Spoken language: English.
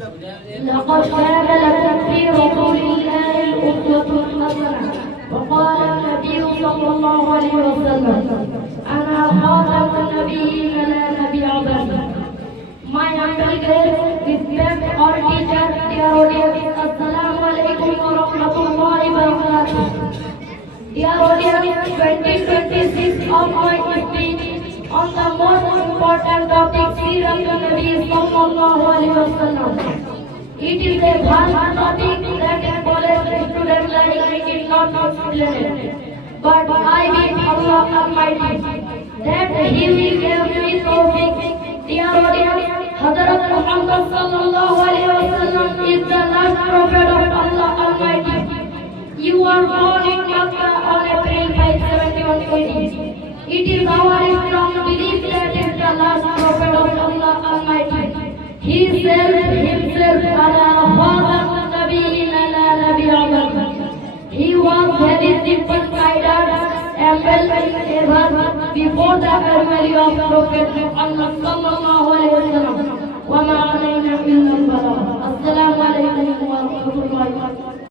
لقد كان لكم في رسول الله أسوة حسنة وقال النبي صلى الله عليه وسلم أنا خاتم النبيين لا نبي بعدي. My humble guests, respect our teacher, dear audience, Assalamu alaikum wa rahmatullahi wa barakatuh. Dear audience, 2026 of my speech on the most important topic, Sirat Nabi sallallahu alaihi wasallam. It is a vast topic that is college students like me cannot explain. But I wish Allah Almighty that He will give me tawfiq. Dear audience, Hazrat Muhammad sallallahu alaihi wasallam is the last prophet of Allah Almighty. You are born in Makkah on April 5, 71 AD. It is our strong belief that is the last prophet of Allah Almighty. He said himself, "Ana khatam nabiyyin la nabiyya ba'di." He was very simple minded, humble ever before the family of Prophet Muhammad